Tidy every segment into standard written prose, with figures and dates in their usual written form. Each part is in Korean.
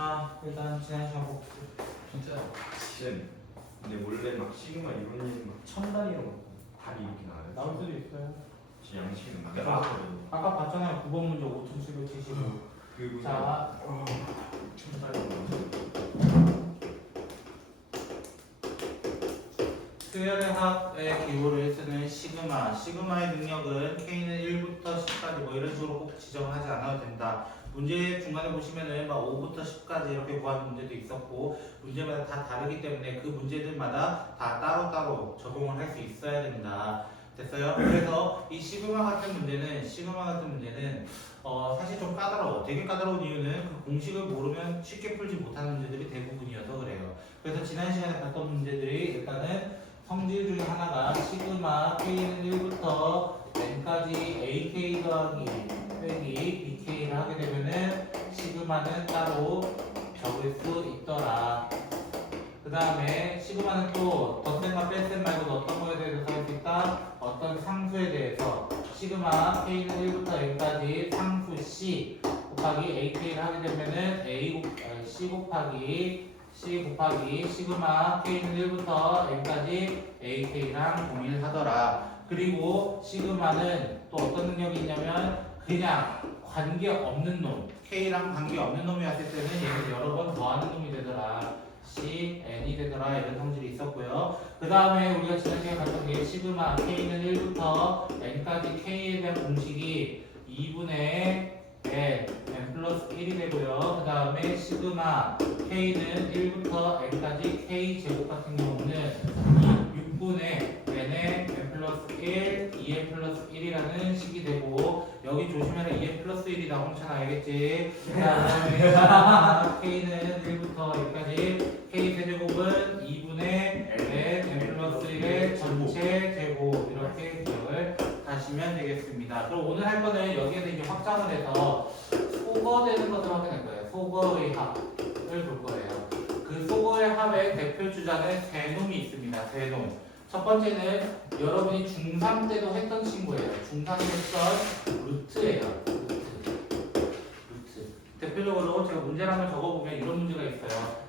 자, 일단 지난 시간 보고 진짜 쌤 근데 원래 막 시그마 이론이 막 첨단이라고 답이 이렇게 나와요. 나올 수도 있어요. 제 양식은 막 아까 나왔거든요. 아까 봤잖아요. 9번 문제 5775. 그 자, 첨단이라고. 수열의 합의 기호를 쓰는 시그마의 능력은 K는 1부터 10까지 뭐 이런 식으로 꼭 지정을 하지 않아도 된다. 문제 중간에 보시면은 막 5부터 10까지 이렇게 구하는 문제도 있었고 문제마다 다 다르기 때문에 그 문제들마다 다 따로따로 적용을 할 수 있어야 된다. 됐어요? 그래서 이 시그마 같은 문제는 사실 좀 까다로워. 되게 까다로운 이유는 그 공식을 모르면 쉽게 풀지 못하는 문제들이 대부분이어서 그래요. 그래서 지난 시간에 봤던 문제들이 일단은 성질 중에 하나가 시그마 K는 1부터 n까지 AK 더하기 빼기 BK를 하게 되면은 시그마는 따로 적을 수 있더라. 그 다음에 시그마는 또 덧셈과 뺄셈 말고도 어떤 거에 대해서 할 수 있다? 어떤 상수에 대해서 시그마 K는 1부터 n까지 상수 C 곱하기 AK를 하게 되면은 C 곱하기 시그마 K는 1부터 n까지 AK랑 동일하더라. 그리고 시그마는 또 어떤 능력이 있냐면 그냥 관계없는 놈, K랑 관계없는 놈이었을 때는 얘를 여러 번 더하는 놈이 되더라. C, N이 되더라. 이런 성질이 있었고요. 그 다음에 우리가 지난주에 봤던 게 시그마 K는 1부터 N까지 K에 대한 공식이 2분의 N 플러스 1이 되고요. 그 다음에 시그마 K는 1부터 N까지 K 제곱 같은 경우는 6분의 N의 N 플러스 1, 2N 플러스 1이라는 식이 되고 여기 조심해라. 2N 플러스 1이 나오면 알겠지? 그 다음에 K는 1부터 N까지 K 세제곱은 2분의 N 플러스 1의 전체 제곱 이렇게 기억을 하시면 되겠습니다. 그럼 오늘 할 거는 여기에서 이제 확장을 해서 소거되는 것을 확인할 거예요. 소거의 합을 볼 거예요. 그 소거의 합의 대표 주자는 세 놈이 있습니다. 세 놈. 첫 번째는 여러분이 중3 때도 했던 친구예요. 중3에 했던 루트예요. 루트. 대표적으로 제가 문제를 한번 적어보면 이런 문제가 있어요.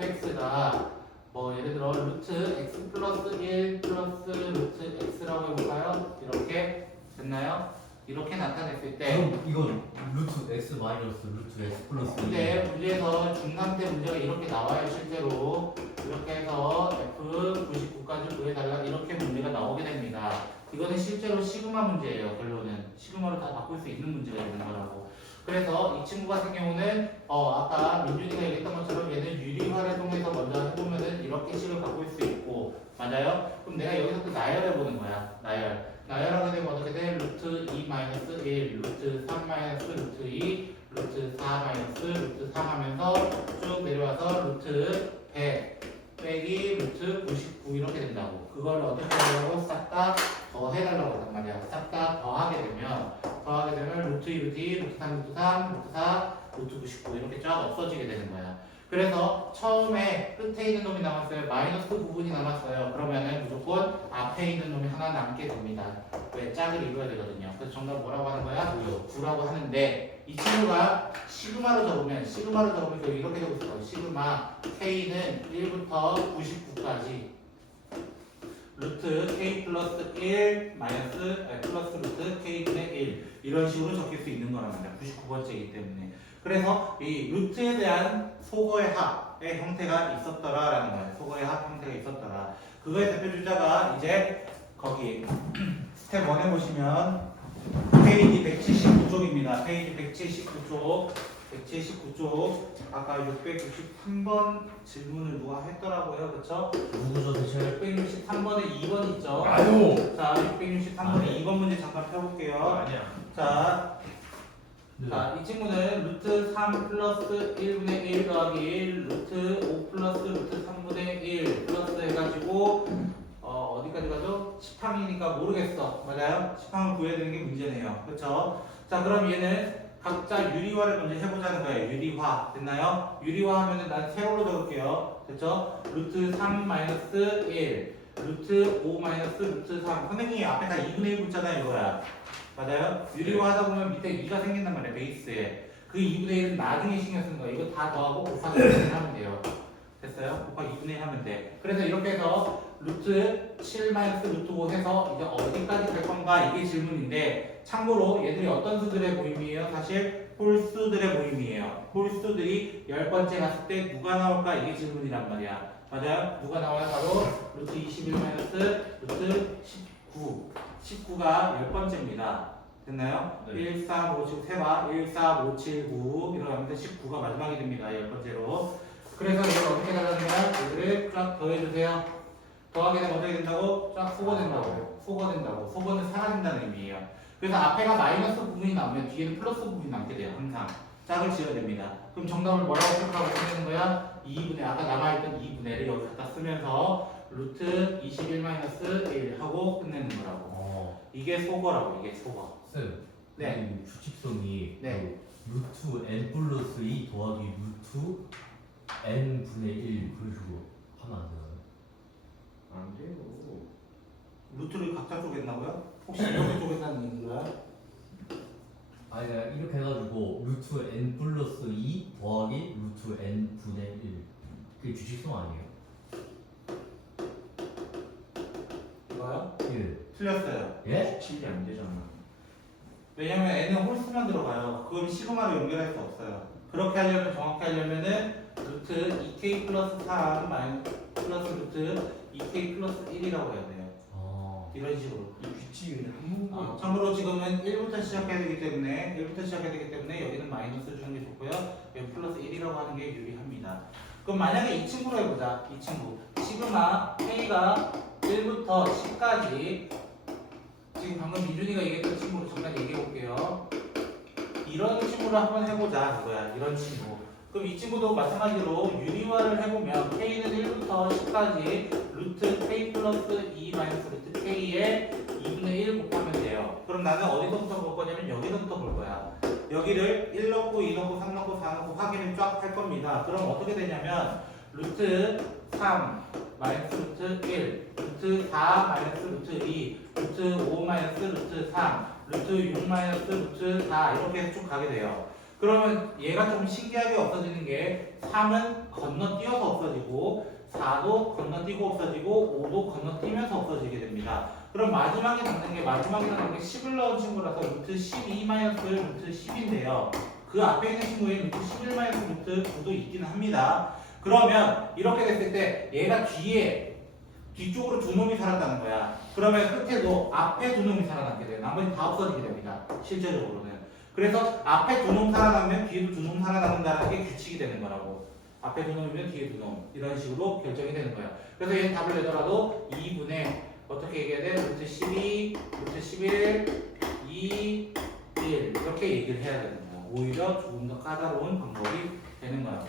fx가 뭐 예를 들어 루트 x 플러스 1 플러스 루트 x라고 해볼까요? 이렇게 됐나요? 이렇게 나타냈을 때 그럼 이건 루트 x 마이너스 루트 x 플러스 근데 문제에서 중3 때 문제가 이렇게 나와요. 실제로 이렇게 해서 F99까지 구해달라 이렇게 문제가 나오게 됩니다. 이거는 실제로 시그마 문제예요. 결론은 시그마로 다 바꿀 수 있는 문제가 있는 거라고. 그래서 이 친구 같은 경우는 아까 민준이가 얘기했던 것처럼 얘는 유리화를 통해서 먼저 해보면은 이렇게 식을 바꿀 수 있고 맞아요? 그럼 내가 여기서 또 나열해보는 거야. 나열하게 되면 어떻게 돼? 루트 2 마이너스 1, 루트 3 마이너스 루트 2, 루트 4 마이너스 루트 3 하면서 쭉 내려와서 루트 100 빼기 루트 99 이렇게 된다고. 그걸 어떻게 하려고 싹 다 더해달라고 한단 말이야. 싹 다 더하게 되면 루트 2, 루트 2, 루트 3, 루트 3, 루트 4, 루트 99 이렇게 쫙 없어지게 되는 거야. 그래서 처음에 끝에 있는 놈이 남았어요. 마이너스 부분이 남았어요. 그러면은 무조건 앞에 있는 놈이 하나 남게 됩니다. 왜? 짝을 이루어야 되거든요. 그래서 정답 뭐라고 하는 거야? 9라고 하는데 이 친구가 시그마로 적으면 이렇게 되고 있어요. 시그마 K는 1부터 99까지 루트 K 플러스 1 마이너스 플러스 루트 K분의 1 이런 식으로 적힐 수 있는 거란 말이야. 99번째이기 때문에. 그래서 이 루트에 대한 소거의 합의 형태가 있었더라라는 거예요. 소거의 합 형태가 있었더라. 그거의 대표 주자가 이제 거기 스텝 1에 보시면 페이지 179쪽입니다. 페이지 179쪽 아까 663번 질문을 누가 했더라고요. 그쵸? 누구죠 대체? 663번에 2번 있죠? 아유! 자, 663번에 2번 문제 잠깐 펴볼게요. 아니야. 자, 네. 자, 이 친구는 루트 3 플러스 1분의 1 더하기 1 루트 5 플러스 루트 3분의 1 플러스 해가지고 어디까지 가죠? 10항이니까 모르겠어. 맞아요? 10항을 구해야 되는 게 문제네요. 그쵸? 자, 그럼 얘는 각자 유리화를 먼저 해보자는 거예요. 유리화. 됐나요? 유리화 하면은 난 세로로 적을게요. 됐죠? 루트 3 마이너스 1 루트 5 마이너스 루트 3 선생님이 앞에 다 2분의 1 붙잖아요. 이거야. 맞아요? 유리화 하다 보면 밑에 2가 생긴단 말이에요. 베이스에. 그 2분의 1은 나중에 신경 쓰는 거야. 이거 다 더하고 곱하기 2분의 1 하면 돼요. 됐어요? 곱하기 2분의 1 하면 돼. 그래서 이렇게 해서 루트 7 마이너스 루트 5 해서 이제 어디까지 갈 건가 이게 질문인데 참고로 얘들이 어떤 수들의 모임이에요? 사실 홀수들의 모임이에요. 홀수들이 10번째 갔을 때 누가 나올까 이게 질문이란 말이야. 맞아요? 누가 나와요? 바로 루트 21 마이너스 루트 19. 19가 10번째입니다. 됐나요? 네. 1, 4, 5, 7, 세봐. 1, 4, 5, 7, 9 이러면 19가 마지막이 됩니다. 10번째로. 그래서 이걸 어떻게 달라지냐? 얘를 쫙 더해주세요. 더하게 되면 어떻게 된다고? 쫙 소거된다고. 소거는 사라진다는 의미예요. 그래서 앞에가 마이너스 부분이 나오면 뒤에는 플러스 부분이 남게 돼요. 항상. 짝을 지어야 됩니다. 그럼 정답을 뭐라고 생각하고 쓰는 거야? 2분의 아까 남아있던 2분의를 여기 갖다 쓰면서 루트 21-1 하고 끝내는 거라고. 이게 소거라고. 이게 소거. 쌤. 네. 이 규칙성이 네. 그 루트 n 플러스 2 더하기 루트 n 분의 1 그런 식으로 하면 안 되나요? 안 돼요. 루트를 각자 쪼갰나고요? 혹시 이렇게 쪼갰다는 얘기인가요? 아니 그냥 이렇게 해가지고 루트 n 플러스 2 더하기 루트 n 분의 1 그게 규칙성 아니에요? 이거요? 1 틀렸어요. 예? 칠이 안 되잖아. 왜냐면 n은 홀수만 들어가요. 그건 시그마로 연결할 수 없어요. 그렇게 하려면 정확히 하려면은 루트 2k 플러스 3 마이너스 플러스 루트 2k 플러스 1이라고 해야 돼요. 이런 식으로. 이 규칙이 한 번만. 참고로 지금은 1부터 시작해야 되기 때문에 여기는 마이너스 주는 게 좋고요. 여기 플러스 1이라고 하는 게 유리합니다. 그럼 만약에 이 친구로 해보자. 이 친구. 시그마 k가 1부터 10까지 지금 방금 민준이가 얘기했던 친구로 잠깐 얘기해 볼게요. 이런 친구를 한번 해보자. 이거야. 이런 친구. 그럼 이 친구도 마찬가지로 유리화를 해보면 k는 1부터 10까지 루트 k 플러스 2 마이너스 루트 k에 2분의 1 곱하면 돼요. 그럼 나는 어디서부터 볼 거냐면 여기서부터 볼 거야. 여기를 1 넣고 2 넣고 3 넣고 4 넣고 확인을 쫙 할 겁니다. 그럼 어떻게 되냐면 루트 3 마이너스 루트 1 루트 4 마이너스 루트 2 루트 5 마이너스 루트 3 루트 6 마이너스 루트 4 이렇게 쭉 가게 돼요. 그러면 얘가 좀 신기하게 없어지는 게 3은 건너뛰어서 없어지고 4도 건너뛰고 없어지고 5도 건너뛰면서 없어지게 됩니다. 그럼 마지막에 남는 게 10을 넣은 친구라서 루트 12 마이너스 루트 10인데요. 그 앞에 있는 친구에 루트 11 마이너스 루트 9도 있기는 합니다. 그러면 이렇게 됐을 때 얘가 뒤쪽으로 두 놈이 살았다는 거야. 그러면 끝에도 앞에 두 놈이 살아남게 돼요. 나머지 다 없어지게 됩니다. 실제적으로는. 그래서 앞에 두 놈 살아남으면 뒤에도 두 놈 살아남는다는 게 규칙이 되는 거라고. 앞에 두 놈이면 뒤에 두 놈. 이런 식으로 결정이 되는 거야. 그래서 얘는 답을 내더라도 2분의 어떻게 얘기해야 돼? 루트 12, 루트 11, 2, 1 이렇게 얘기를 해야 되는 거야. 오히려 조금 더 까다로운 방법이 되는 거라고.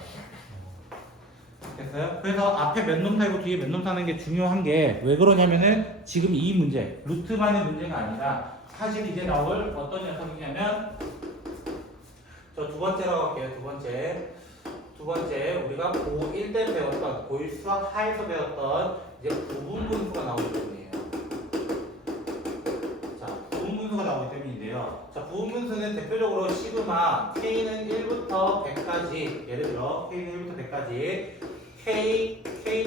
됐어요? 그래서 앞에 몇 놈 살고 뒤에 몇 놈 사는 게 중요한 게 왜 그러냐면은 지금 이 문제, 루트만의 문제가 아니라 사실 이제 나올 어떤 녀석이냐면 저 두 번째라고 할게요. 두 번째 우리가 고1 때 배웠던 고1 수학 하에서 배웠던 이제 부분분수가 나오기 때문이에요. 자, 부분분수가 나오기 때문인데요. 자, 부분분수는 대표적으로 시그마 k는 1부터 100까지 예를 들어 k는 1부터 100까지 k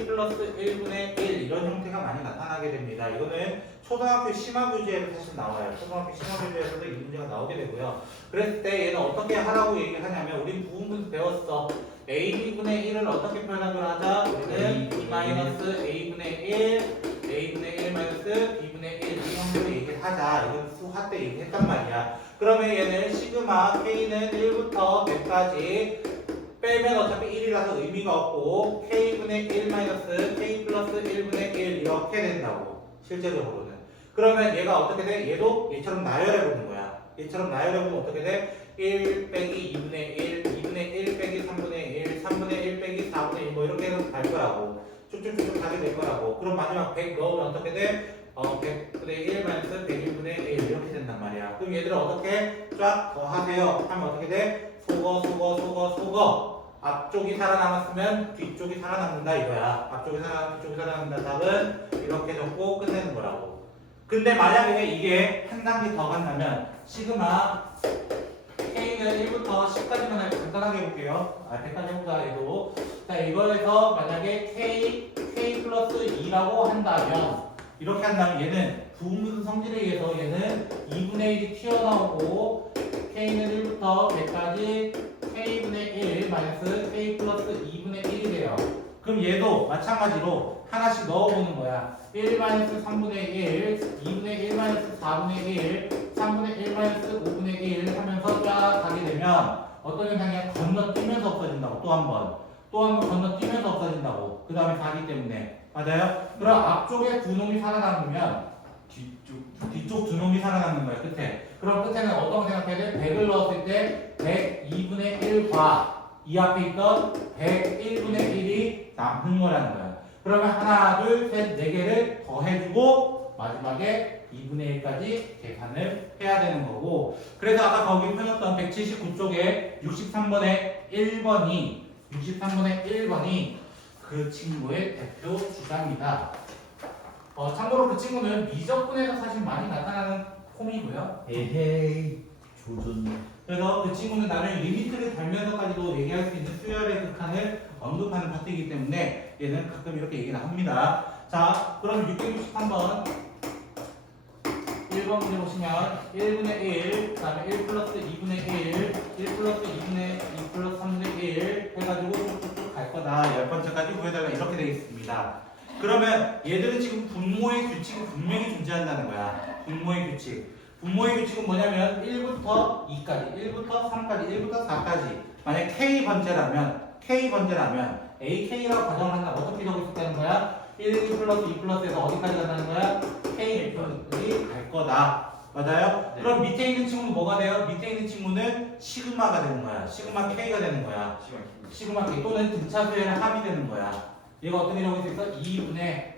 플러스 1분의 1 이런 형태가 많이 나타나게 됩니다. 이거는 초등학교 심화교재에서 사실 나와요. 초등학교 심화교재에서도 이 문제가 나오게 되고요. 그랬을 때 얘는 어떻게 하라고 얘기를 하냐면 우리 부분분수 배웠어. AB분의 1을 어떻게 표현하기로 하자? 우리는 B 마이너스 A분의 1 A분의 1 마이너스 B분의 1 이 형태로 얘기를 하자. 이건 수화 때 얘기했단 말이야. 그러면 얘는 시그마 K는 1부터 100까지 빼면 어차피 1이라서 의미가 없고 K분의 1 마이너스 K 플러스 1분의 1 이렇게 된다고 실제적으로는. 그러면 얘가 어떻게 돼? 얘도 얘처럼 나열해보는 거야. 얘처럼 나열해보면 어떻게 돼? 1 빼기 2분의 1, 2분의 1 빼기 3분의 1, 3분의 1 빼기 4분의 1 뭐 이렇게 해서 갈 거라고. 쭉쭉쭉 가게 될 거라고. 그럼 마지막 100 넣으면 어떻게 돼? 100분의 1 마이너스 101분의 1 이렇게 된단 말이야. 그럼 얘들은 어떻게 쫙 더하세요 하면 어떻게 돼? 소거 앞쪽이 살아남았으면 뒤쪽이 살아남는다 이거야. 앞쪽이 살아남으면 뒤쪽이 살아남는다. 답은 이렇게 적고 끝내는 거라고. 근데 만약에 이게 한 단계 더 간다면 시그마 K는 K는 1부터 10까지만 간단하게 해볼게요. 100까지 해보자 얘도. 자 이거에서 만약에 K 플러스 2라고 한다면 이렇게 한다면 얘는 부분 성질에 의해서 얘는 2분의 1이 튀어나오고 K는 1부터 100까지 K분의 1 마이너스 K 플러스 2분의 1이 돼요. 그럼 얘도 마찬가지로 하나씩 넣어보는 거야. 1 마이너스 3분의 1, 2분의 1 마이너스 4분의 1, 3분의 1 마이너스 5분의 1 하면서 쫙 가게 되면 어떤 현상이야? 건너뛰면서 없어진다고. 또 한 번 건너뛰면서 없어진다고. 그 다음에 4기 때문에. 맞아요? 그럼 앞쪽에 두 놈이 살아남으면 뒤쪽 두 놈이 살아남는 거야. 끝에. 그럼 끝에는 어떤 거 생각해야 돼? 100을 넣었을 때 102분의 1과 이 앞에 있던 101분의 1이 남는 거라는 거야. 그러면 하나, 둘, 셋, 네 개를 더해주고 마지막에 2분의 1까지 계산을 해야 되는 거고. 그래서 아까 거기 펴놨던 179쪽에 63번의 1번이 그 친구의 대표 주자입니다. 참고로 그 친구는 미적분에서 사실 많이 나타나는 폼이고요. 에헤이 조준. 그래서 그 친구는 나중에 리미트를 달면서까지도 얘기할 수 있는 수열의 극한을 언급하는 파트이기 때문에 얘는 가끔 이렇게 얘기를 합니다. 자, 그럼 663번 1번 문제 보시면 1분의 1, 그 다음에 1 플러스 2분의 1, 1 플러스 2분의 2 플러스 3분의 1 해가지고 쭉쭉쭉 갈 거다. 10번째까지 구해달라 이렇게 되어 있습니다. 그러면 얘들은 지금 분모의 규칙이 분명히 존재한다는 거야. 분모의 규칙. 분모의 규칙은 뭐냐면 1부터 2까지, 1부터 3까지, 1부터 4까지. 만약 K번째라면 AK라고 가정을 한다. 어떻게 적을 수 있다는 거야? 1 플러스 2 플러스에서 어디까지 간다는 거야? K까지 갈 거다. 맞아요? 네. 그럼 밑에 있는 친구는 뭐가 돼요? 밑에 있는 친구는 시그마가 되는 거야. 시그마 K가 되는 거야. 시그마 K 또는 등차수의 합이 되는 거야. 얘가 어떻게 적을 수 있어? 2분의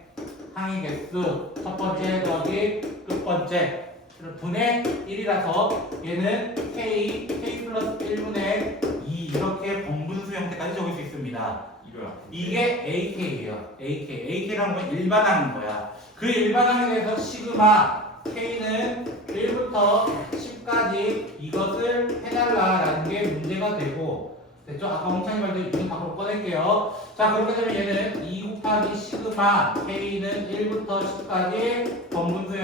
항의 개수 첫 번째 더하기 끝번째 분의 1이라서 얘는 K 플러스 1분의 2 이렇게 번분수 형태까지 적을 수 있습니다. 이게 AK예요. AK라는 건 일반항인 거야. 그 일반항에 대해서 시그마 K는 1부터 10까지 이것을 해달라라는 게 문제가 되고 됐죠? 아까 멍청이 말도 이중 밖으로 꺼낼게요. 자, 그렇게 되면 얘는 2 곱하기 시그마 K는 1부터 10까지 부분분수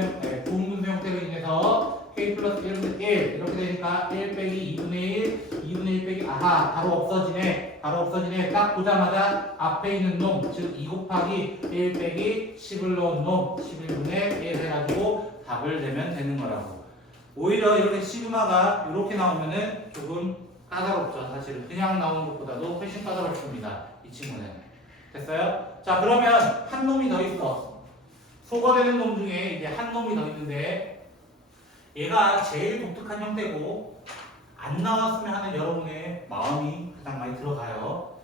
형태로 인해서 K 플러스 1분의 1 이렇게 되니까 1 빼기 2분의 1, 2분의 1 빼기 아하 바로 없어지네. 딱 보자마자 앞에 있는 놈, 즉 2 곱하기 1 빼기 10을 넣은 놈 11분의 1 해가지고 답을 내면 되는 거라고. 오히려 이렇게 시그마가 이렇게 나오면은 조금 까다롭죠. 사실은 그냥 나오는 것보다도 훨씬 까다롭습니다. 이 친구는. 됐어요? 자, 그러면 한 놈이 더 있어. 소거되는 놈 중에 이제 한 놈이 더 있는데 얘가 제일 독특한 형태고 안 나왔으면 하는 여러분의 마음이 가장 많이 들어가요.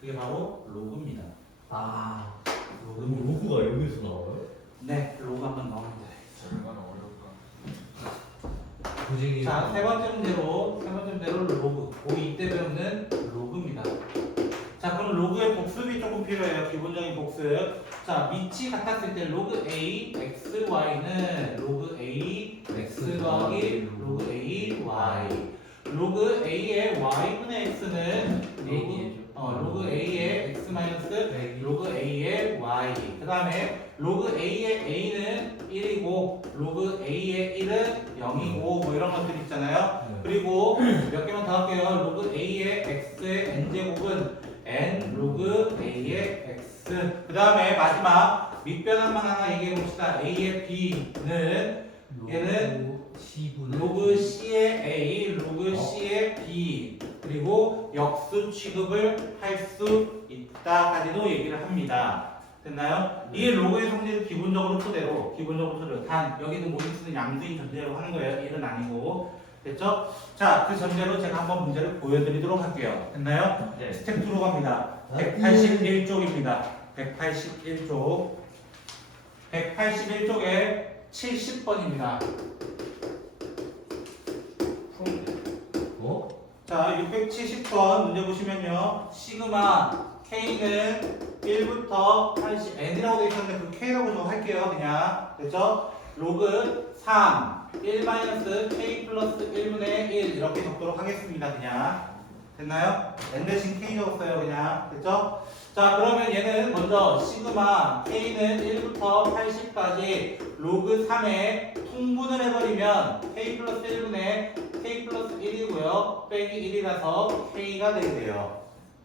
그게 바로 로그입니다. 아 로그. 로그가 여기서 나와요? 네, 로그 한번 나오면 돼. 얼마나 어려울까? 고생이. 자, 세 번째 문제로 로그. 우리 이때 배우는 로그입니다. 자, 그럼 로그의 복습이 조금 필요해요. 기본적인 복습. 자, 밑이 같았을 때 로그 A x y는 로그 A x 더하기 로그 A y. 로그 A의 y분의 x는 로그 A의 x 마이너스 로그 A의 y. 그 다음에 로그 A의 A는 1이고 로그 A의 1은 0이고 뭐 이런 것들 있잖아요. 네. 그리고 몇 개만 더 할게요. 로그 A의 x의 n제곱은 n 로그 A의 x. 그 다음에 마지막 밑변환만 하나 얘기해 봅시다. A의 b는 얘는 로그 C의 A, 로그 C의 B 그리고 역수 취급을 할 수 있다까지도 얘기를 합니다. 됐나요? 이 로그의 성질은 기본적으로 토대로 단 여기는 모든 수는 양수인 전제로 하는 거예요. 1은 아니고. 됐죠? 자, 그 전제로 제가 한번 문제를 보여드리도록 할게요. 됐나요? 네. 스텝 2로 갑니다. 181쪽입니다. 181쪽. 181쪽에 70번입니다. 어? 자, 670번 문제 보시면요. 시그마 K는 1부터 80, N이라고 되어 있었는데 그 K라고 좀 할게요. 그냥. 됐죠? 로그 3, 1-k 플러스 1분의 1 이렇게 적도록 하겠습니다. 그냥 됐나요? n 대신 k 적었어요. 그냥 됐죠? 자 그러면 얘는 먼저 시그마 k는 1부터 80까지 로그 3에 통분을 해버리면 k 플러스 1분의 k 플러스 1이고요. 빼기 1이라서 k가 되게 돼요.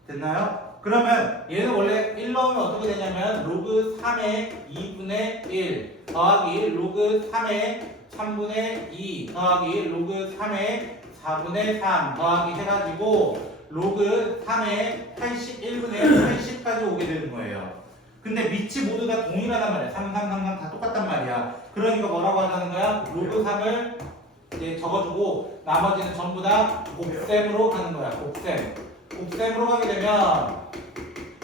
됐나요? 그러면 얘는 원래 1 넣으면 어떻게 되냐면 로그 3의 2분의 1 더하기 로그 3의 3분의 2 더하기 로그 3의 4분의 3 더하기 해가지고 로그 3의 81분의 80까지 오게 되는 거예요. 근데 밑이 모두 다 동일하단 말이야. 3, 3, 3, 3 다 똑같단 말이야. 그러니까 뭐라고 하자는 거야? 로그 3을 이제 적어주고 나머지는 전부 다 곱셈으로 가는 거야. 곱셈으로 가게 되면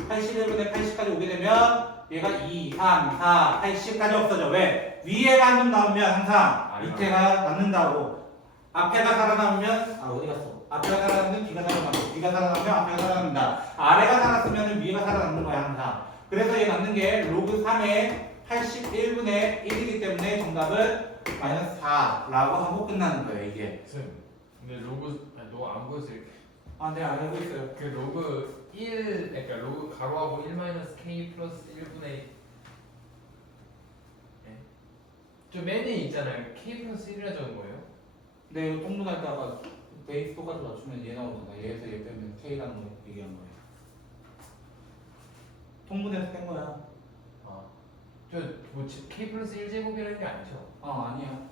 81분의 80까지 오게 되면 얘가 2, 3, 4, 80까지 없어져. 왜? 위에가 한 점 나오면 항상 밑에가 남는다고. 앞에가 살아남으면 어디 갔어? 앞에가 살아남으면 뒤가 살아남고 뒤가 살아남으면 앞에가 살아남는다. 아래가 살았으면 위에가 살아남는 거야 항상. 그래서 얘 남는 게 로그 3의 81분의 1이기 때문에 정답은 마이너스 4라고 하고 끝나는 거예요 이게. 근데 로그 아니 너 안 보였어요. 아, 네 알고 있어요. 그 로그 1 그러니까 로그 가로하고 1-k 플러스 1분의 저 맨에 있잖아요. k 플러스 1이라 적은 거예요? 근데 이거 통분할 때가 베이스 똑같이 맞추면 얘 나오잖아. 얘에서 얘 빼면 K라는 거 얘기한 거예요. 통분해서 뺀 거야. 저뭐 k 플러스 1제곱이라는 게 아니죠? 아니야.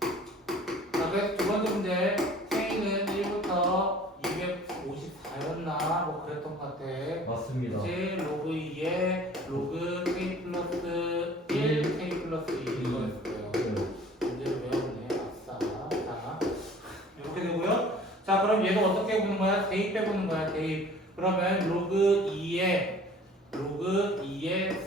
네. 자, 그래서 두 번째 문제 K는 1부터 254였나 뭐 그랬던 것 같아. 맞습니다. 이제 로그 2에 로그 K 플러스 1 K 플러스 2 이거였을 거예요. 문제를 외워보네. 아싸. 자, 이렇게 되고요. 자, 그럼 얘는 어떻게 보는 거야? 대입해 보는 거야. 대입. 그러면 로그 2에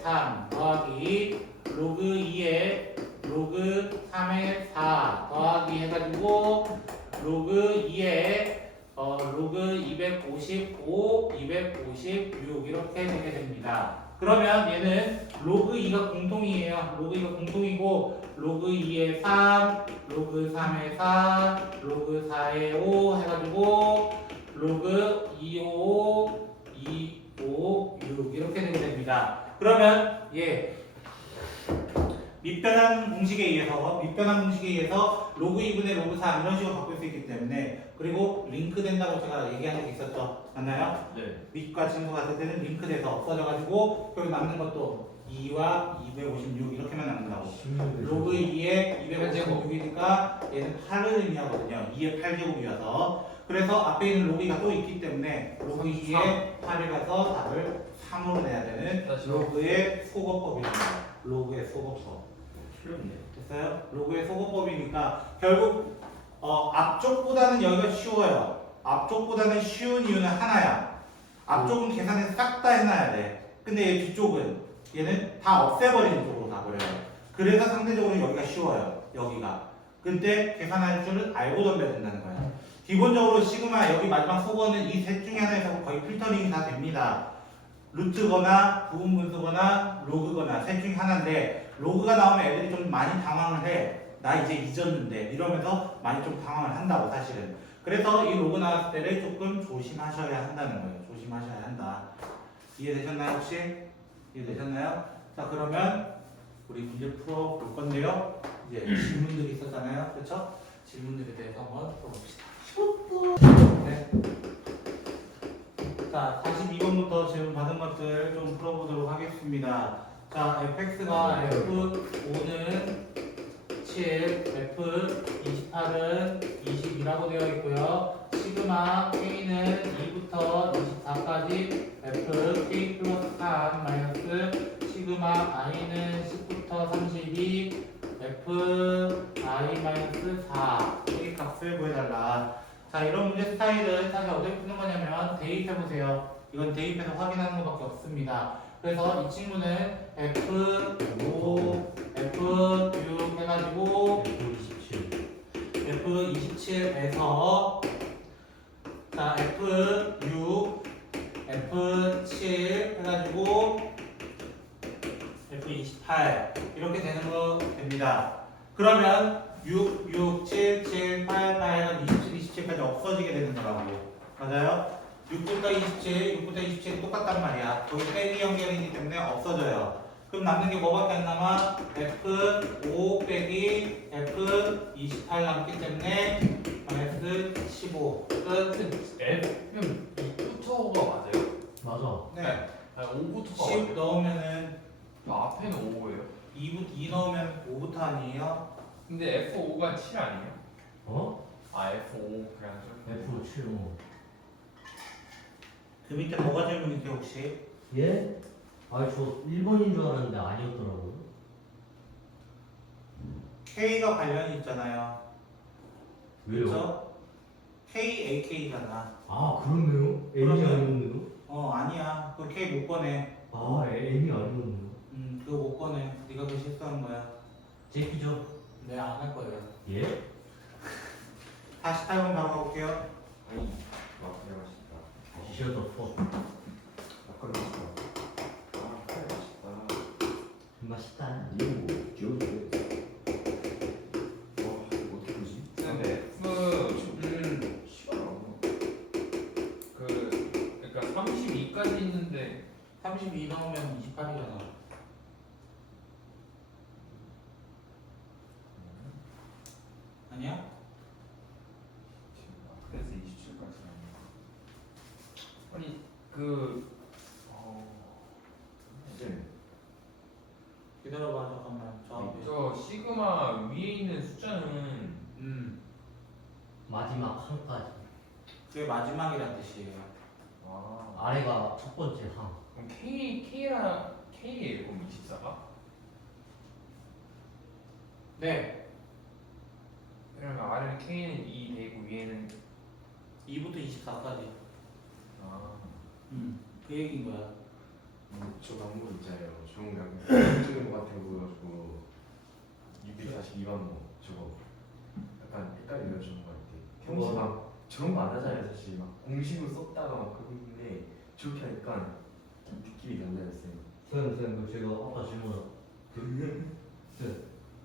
3 더하기 로그 2에 로그 3의 4 더하기 해가지고 로그 2에 로그 255, 256 이렇게 되게 됩니다. 그러면 얘는 로그 2가 공통이에요. 로그 2가 공통이고 로그 2에 3, 로그 3에 4, 로그 4에 5 해가지고 로그 25, 256 이렇게 되게 됩니다. 그러면 밑변환 공식에 의해서 로그 2분의 로그 3 이런 식으로 바꿀 수 있기 때문에 그리고 링크된다고 제가 얘기한 적이 있었죠. 맞나요? 네. 밑과 진수 같을 때는 링크돼서 없어져가지고 결국 남는 것도 2와 256 이렇게만 남는다고. 로그 2에 256이니까 얘는 8을 의미하거든요. 2의 8제곱이어서. 그래서 앞에 있는 로그 2가 또 있기 때문에 로그 2에 8이라서 답을 3으로 내야 되는 로그의 소거법입니다. 로그의 소거법. 틀렸네. 됐어요? 로그의 소거법이니까 결국 앞쪽보다는 여기가 쉬워요. 앞쪽보다는 쉬운 이유는 하나야. 앞쪽은 계산을 싹 다 해놔야 돼. 근데 얘 뒤쪽은 얘는 다 없애버리는 쪽으로 가버려요. 그래서 상대적으로 여기가 쉬워요. 여기가. 근데 계산할 줄은 알고 덤벼야 된다는 거야. 기본적으로 시그마 여기 마지막 소거는 이 셋 중에 하나에서 거의 필터링이 다 됩니다. 루트거나 부분분수거나 로그거나 셋 중에 하나인데 로그가 나오면 애들이 좀 많이 당황을 해. 나 이제 잊었는데 이러면서 많이 좀 당황을 한다고 사실은. 그래서 이 로그 나왔을 때를 조금 조심하셔야 한다는 거예요. 조심하셔야 한다. 이해되셨나요 혹시? 이해되셨나요? 자 그러면 우리 문제 풀어볼 건데요. 이제 질문들이 있었잖아요. 그렇죠? 질문들에 대해서 한번 풀어봅시다. 네. 자 42번부터 질문 받은 것들 좀 풀어보도록 ha겠습니다. 자 fx가 f5는 7, f28은 20이라고 되어 있고요. 시그마 k는 2부터 24까지 f k 플러스 3 마이너스 시그마 i는 10부터 32 f i 마이너스 4 이 값을 구해달라. 자 이런 문제 스타일은 사실 어떻게 푸는 거냐면 대입해보세요. 이건 대입해서 확인하는 것밖에 없습니다. 그래서 이 친구는 F5, F6 해가지고 F27에서 자 F6, F7 해가지고 F28 8 이렇게 되는 거 됩니다. 그러면 6, 6, 7, 7, 8, 8, 27, 27까지 없어지게 되는 거라고. 맞아요? 6부터 27, 6부터 27이 똑같단 말이야. 거기 빼기 연결이기 때문에 없어져요. 그럼 남는 게 뭐밖에 안 남아? F5 빼기 F28 남기 때문에 마이너스 15. 끝. F면 2부터가 맞아요? 맞아. 네. 아니 5부터가 10 맞아요? 넣으면은 앞에는 5예요? 2 넣으면 5부터 아니에요? 근데 F5가 7 아니에요? 어? 아 F5 그냥 좀 F7 뭐. 그 밑에 뭐가 질문이세요 혹시? 예? 아니 저 1번인 줄 알았는데 아니었더라고요. K가 관련이 있잖아요. 왜요? 그렇죠? K, AK잖아. 아 그렇네요. N이 그러면- 아니었네요. 아니야. 그 K 못 꺼내. 아 N이 아니었네요. 그거 못 꺼내. 네가 그 실수한 거야. 제끼죠. 네, 안 할 거예요. 예? 다시 8번 바로 가볼게요. 아니 와 그래 맛있다. 지셔도 퍼. 막걸리 맛있다. 아 그래 맛있다. 맛있다. 이거 뭐 기억이 와 이거 어떻게 보지? 근데 F 시간 안 나. 그러니까 32까지 있는데 32 넣으면 28이잖아. 아니야? 그래서 27까지 아니 그 네. 기다려봐 잠깐만. 저 앞에. 저 시그마 위에 있는 숫자는 마지막 한까지. 그게 마지막이란 뜻이에요. 아래가 첫 번째 항. 그럼 K랑 K예요 그럼 24가? 네. 그러면 아래는 K는 2 되고 위에는 2부터 24까지. 아 그 얘기인 거야. 저 방법 있잖아요. 좋은 거 찍은 거 같아 보여가지고 642번 뭐 저거 약간 헷갈리는 저런 거 같아. 평소 막 저런 거 안 하잖아요 사실 막 공식으로 썼다가 막 그러고 있는데 저렇게 하니까 느낌이 달라졌어요. 쌤, 그 제가 아까 질문 그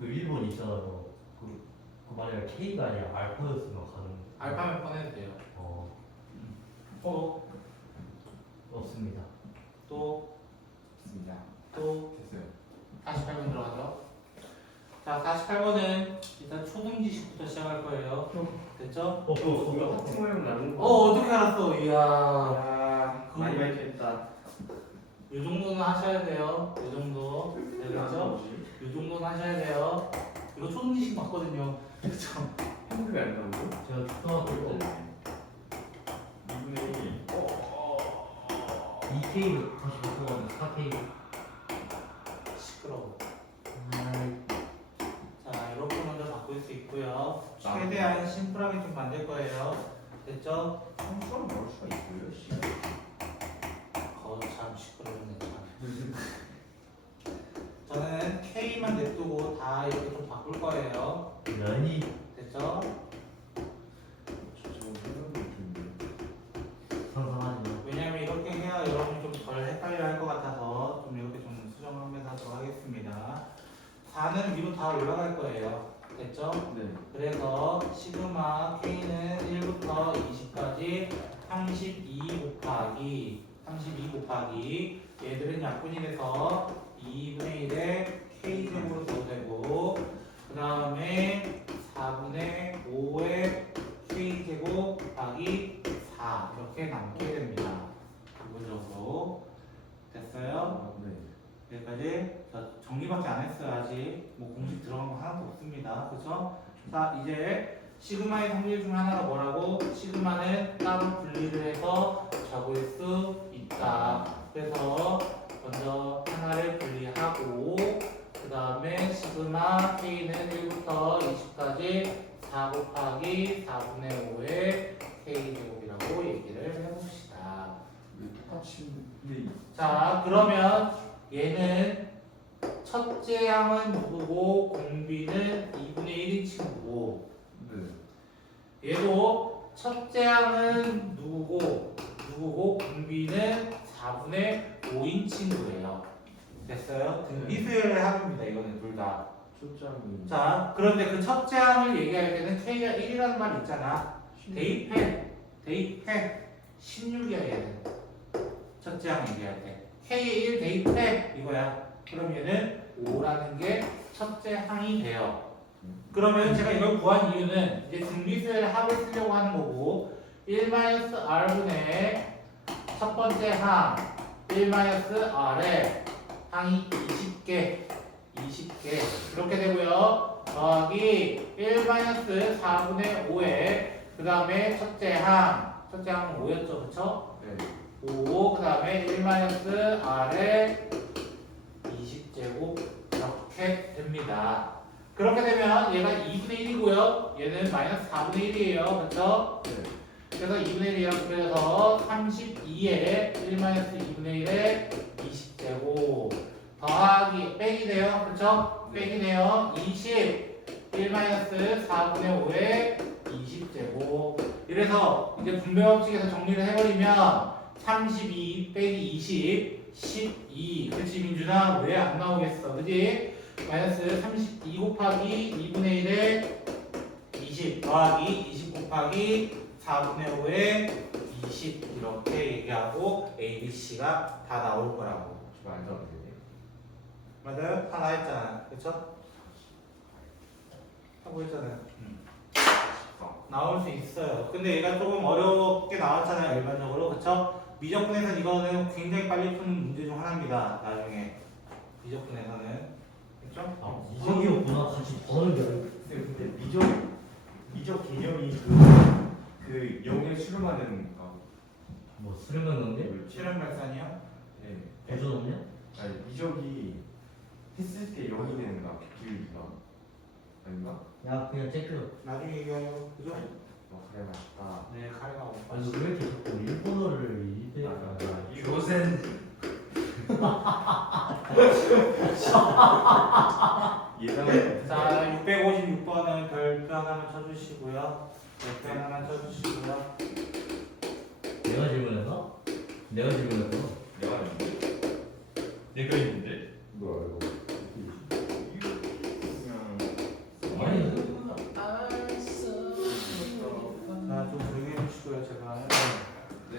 1번 있잖아요. 그 만약에 K가 아니라 알파였으면 가능. 알파면 꺼내도 돼요. 또, 없습니다. 또, 좋습니다. 또. 됐어요. 48번 들어가죠. 자, 48번은 일단 초등지식부터 시작할 거예요. 됐죠? 이거 하트 모양 나는 거. 어떻게 알았어? 이야. 야 많이 밝혔다. 요 정도는 하셔야 돼요. 요 정도. 네, 그렇죠? 요 정도는 하셔야 돼요. 이거 초등지식 맞거든요. 그렇죠? 핸드가 안 나오고? 제가 초등학교 때 2분의 1. 2K를 다시 바꿔가지고 4K. 시끄러워. 자, 이렇게 먼저 바꿀 수 있고요. 최대한 심플하게 좀 만들 거예요. 됐죠? 성수랑 넣을 수가 있고요. 씨. 참 시끄러웠네 참. 저는 K만 냅두고 다 이렇게 좀 바꿀 거예요. 면이 됐죠? 저 생각이 좀 상상하지만 왜냐면 이렇게 해야 여러분이 좀 덜 헷갈려 할 것 같아서 좀 이렇게 좀 수정하면서 하도록 하겠습니다. 4는 위로 다 올라갈 거예요. 됐죠? 네. 그래서 시그마 K는 1부터 20까지 32 곱하기 얘들은 약분이 돼서 2분의 1에 K제곱으로 써도 되고 그 다음에 4분의 5에 K제곱 곱하기 4 이렇게 남게 됩니다. 기본적으로 됐어요? 네. 여기까지 정리밖에 안 했어요. 아직 뭐 공식 들어간 거 하나도 없습니다. 그렇죠? 자 이제 시그마의 성질 중 하나가 뭐라고? 시그마는 따로 분리를 해서 적을 수 있다. 그래서 먼저 하나를 분리하고 그 다음에 시그마 K는 1부터 20까지 4 곱하기 4분의 5의 K제곱이라고 얘기를 해봅시다. 왜 똑같이 근데 자 그러면 얘는 첫째 항은 누구고 공비는 2분의 1인 친구고 네. 얘도 첫째 항은 누구고 공비는 4분의 5인 친구예요. 됐어요? 등비수열의 합입니다. 이거는 둘 다. 초점이 자, 그런데 그 첫째 항을 얘기할 때는 K가 1이라는 말 있잖아. 대입해. 16이야 얘는. 첫째 항 얘기할 때. K에 1 대입해 이거야. 그럼 얘는 5라는 게 첫째 항이 돼요. 그러면 제가 이걸 구한 이유는 이제 등비수열의 합을 쓰려고 하는 거고 1-R분의 첫 번째 항 1-R의 항이 20개 이렇게 되고요. 더하기 1-4분의 5에 그 다음에 첫째 항은 5였죠, 그쵸? 네. 5, 그 다음에 1-R의 20제곱 이렇게 됩니다. 그렇게 되면 얘가 2분의 1이고요. 얘는 마이너스 4분의 1이에요. 그쵸? 네. 그래서 2분의 1이라고 그려서 32에 1-2분의 1에 20제곱 더하기 빼기 돼요. 그쵸? 빼기 돼요. 20 1-4분의 5에 20제곱 이래서 이제 분배 법칙에서 정리를 해버리면 32 빼기 20 12 그치 민준아? 왜 안 나오겠어? 그치? 마이너스 32 곱하기 2분의 1에 20 더하기 20 곱하기 4분의 5에 20 이렇게 얘기하고 A, B, C가 다 나올 거라고. 저 말도 안 되네. 맞아요? 하나 했잖아. 그쵸? 하고 했잖아요. 나올 수 있어요. 근데 얘가 조금 어렵게 나왔잖아요. 일반적으로. 그쵸? 미적분에서는 이거는 굉장히 빨리 푸는 문제 중 하나입니다. 나중에. 미적분에서는. 그쵸? 아 이적이었구나. 같이 번을 겨. 근데 미적 개념이 그 0에 수렴하는 뭐 수렴한 건데? 실험 발산이요? 네. 대전 없냐? 아니 미적이 했을 때 0이 되는가 비율이가 아닌가? 야 그냥 체크. 나중에 얘기해요. 그죠? 그래 맞다. 네, 카레가 오고. 아니 왜 이렇게 자꾸 일본어를 일대? 교센 예상을 자, 656번은 별표 하나만 쳐주시고요. 별표 하나만 쳐주시고요. 내가 질문했어? 내가 질문했어. 내가 있는데 내가 있는데 뭐야 이거 아니 자, 좀 조용히 해주시고요, 제가. 네.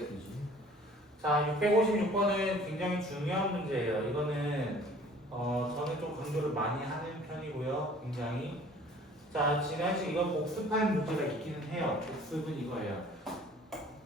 자, 656번은 굉장히 중요한 문제예요. 이거는 저는 좀 강조를 많이 하는 편이고요. 굉장히. 자, 지난 시간 이거 복습할 문제가 있기는 해요. 복습은 이거예요.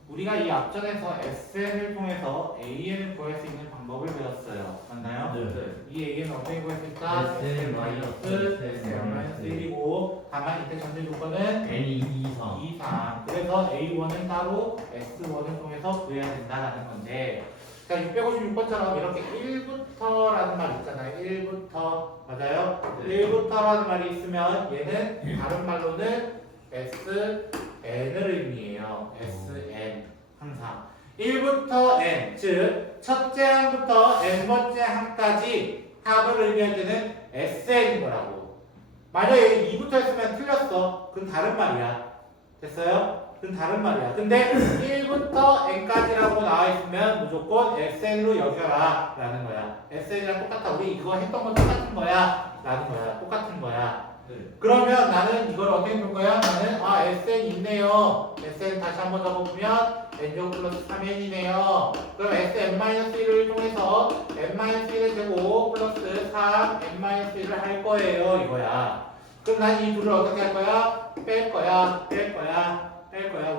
우리가 이 앞전에서 SN을 통해서 AN을 구할 수 있는 방법을 배웠어요. 맞나요? 네. 이 AN은 어떻게 구했을까? SN 마이너스 SN 1이고 다만 이때 전제 조건은 N이 2, 3. 이상. 그래서 A1은 따로 S1을 통해서 구해야 된다라는 건데 자 656번처럼 이렇게 1부터라는 말 있잖아요. 1부터 맞아요? 네. 1부터라는 말이 있으면 얘는 다른 말로는 SN을 의미해요. SN 항상 1부터 N 즉 첫째 항부터 N번째 항까지 합을 의미할 때는 SN인 거라고. 만약에 2부터 했으면 틀렸어. 그건 다른 말이야. 됐어요? 그건 다른 말이야. 근데 1부터 N까지라고 나와 있으면 무조건 SN으로 여겨라 라는 거야. SN이랑 똑같아. 우리 이거 했던 건 똑같은 거야 라는 거야. 똑같은 거야. 네. 그러면 나는 이걸 어떻게 볼 거야? 나는 SN 있네요. SN 다시 한번 적어보면 N제곱 플러스 3N이네요. 그럼 SN-1을 통해서 N-1을 제곱 플러스 3N-1을 할 거예요. 이거야. 그럼 난 이 둘을 어떻게 할 거야? 뺄 거야.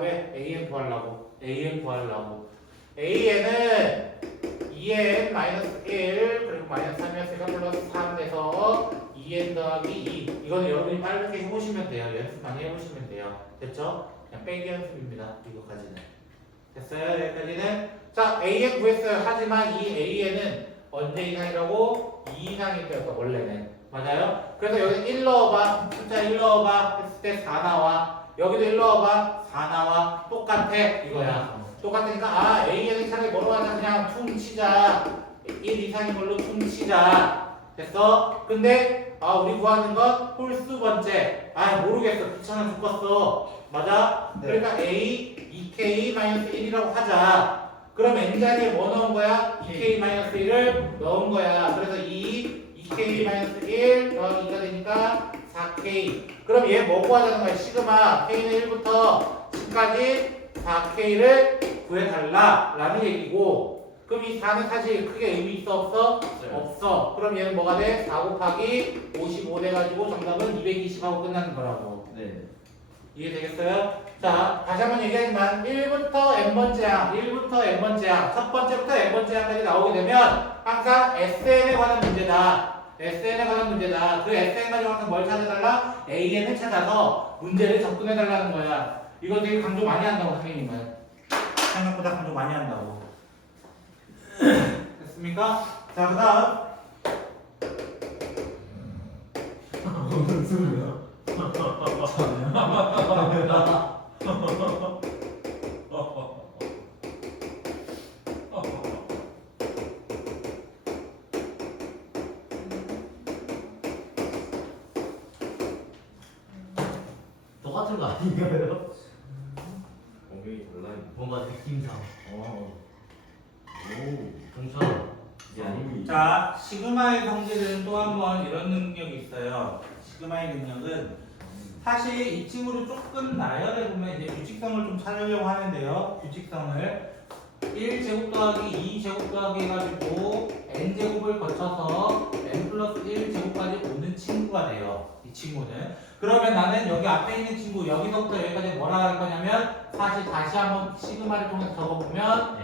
왜? AN 구하려고. AN은 2N-1 그리고 마이너스 3이었으니까 플러스 3 돼서 2N 더하기 2 이건 여러분이 빠르게 해보시면 돼요. 연습 많이 해보시면 돼요. 됐죠? 그냥 빼기 연습입니다. 이거까지는 됐어요? 여기까지는 자 AN 구했어요. 하지만 이 AN은 언제 이상이라고? 2 이상일 때였어 원래는. 맞아요? 그래서 여기 1 넣어봐. 숫자 1 넣어봐 했을 때 4 나와. 여기도 1 넣어봐 4 나와. 똑같아 이거야. 똑같으니까 AN을 차라리 뭐로 하자. 그냥 퉁치자. 1 이상인 걸로 퉁치자. 됐어? 근데 우리 구하는 건 홀수 번째. 모르겠어. 귀찮아 죽겠어. 맞아? 네. 그러니까 A 2K-1이라고 하자. 그럼 n 자리에 뭐 넣은 거야? 2k-1을 넣은 거야. 그래서 2k-1 더하기 2가 되니까 4k. 그럼 얘 뭐 구하자는 거야? 시그마 k는 1부터 10까지 4k를 구해달라 라는 얘기고, 그럼 이 4는 사실 크게 의미 있어 없어? 없어. 그럼 얘는 뭐가 돼? 4 곱하기 55 돼가지고 정답은 220하고 끝나는 거라고. 네. 이해되겠어요? 자, 다시 한번 얘기하지만 1부터 n번째 항, 1부터 n번째 항, 첫 번째부터 n번째 항까지 나오게 되면 항상 SN에 관한 문제다. SN에 관한 문제다. 그 SN 가지고 항상 뭘 찾아달라? AN을 찾아서 문제를 접근해달라는 거야. 이거 되게 강조 많이 한다고, 선생님은. 생각보다 강조 많이 한다고. 됐습니까? 자, 그 다음. 무슨 소리야? 똑같은 거 아닌가요? 분명히 온라인. 뭔가 느낌상. 오. 동찬아. 이게 아니면 자, 시그마의 성질은 또 한 번 이런 능력이 있어요. 시그마의 능력은 사실 이 친구를 조금 나열해 보면 이제 규칙성을 좀 찾으려고 하는데요. 규칙성을 1제곱 더하기 2제곱 더하기 해가지고 n제곱을 거쳐서 n 플러스 1제곱까지 오는 친구가 돼요. 이 친구는. 그러면 나는 여기 앞에 있는 친구 여기서부터 여기까지 뭐라 할 거냐면 사실 다시 한번 시그마를 통해서 적어보면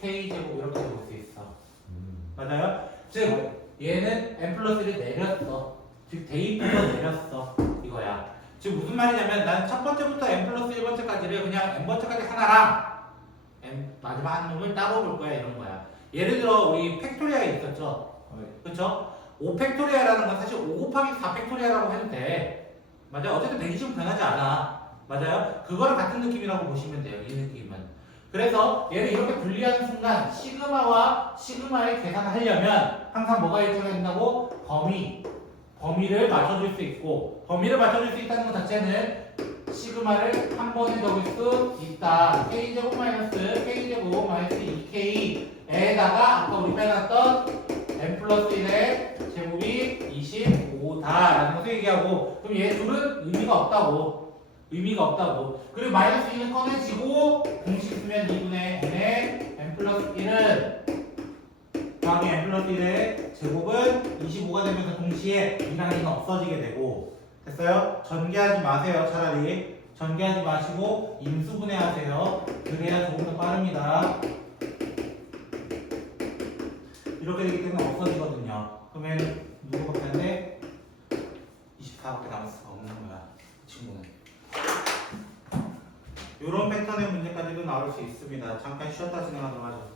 k제곱 이렇게 적을 수 있어. 맞아요? 즉 얘는 n 플러스 1을 내렸어. 즉 대입부터 내렸어. 이거야. 즉 무슨 말이냐면 나는 첫 번째부터 n 플러스 1번째까지를 그냥 n번째까지 하나랑 n 마지막 한 놈을 따로 볼 거야 이런 거야. 예를 들어 우리 팩토리아가 있었죠. 그렇죠? 5팩토리아라는 건 사실 5 곱하기 4팩토리아라고 해도 돼. 맞아. 어쨌든 120은 변하지 않아. 맞아요? 그거랑 같은 느낌이라고 보시면 돼요. 이 느낌은. 그래서 얘를 이렇게 분리하는 순간 시그마와 시그마의 계산을 하려면 항상 뭐가 일정해야 된다고? 범위를 맞춰줄 수 있고, 범위를 맞춰줄 수 있다는 것 자체는 시그마를 한 번에 적을 수 있다. k제곱 마이너스 k제곱 마이너스 2k에다가 아까 우리 빼놨던 n 플러스 1의 제곱이 25다 라는 것을 얘기하고, 그럼 얘 둘은 의미가 없다고. 그리고 마이너스 2는 꺼내지고 공식 쓰면 2분의 n의 n 플러스 1은 더하기 n 플러스 1의 제곱은 25가 되면서 동시에 2랑 2가 없어지게 되고. 됐어요? 전개하지 마세요. 차라리 전개하지 마시고 인수분해 하세요. 그래야 조금 더 빠릅니다. 이렇게 되기 때문에 없어지거든요. 그러면 누구밖에 안 돼? 24밖에 남을 수가 없는 거야. 이 친구는. 이런 패턴의 문제까지도 나올 수 있습니다. 잠깐 쉬었다 진행하도록 하죠.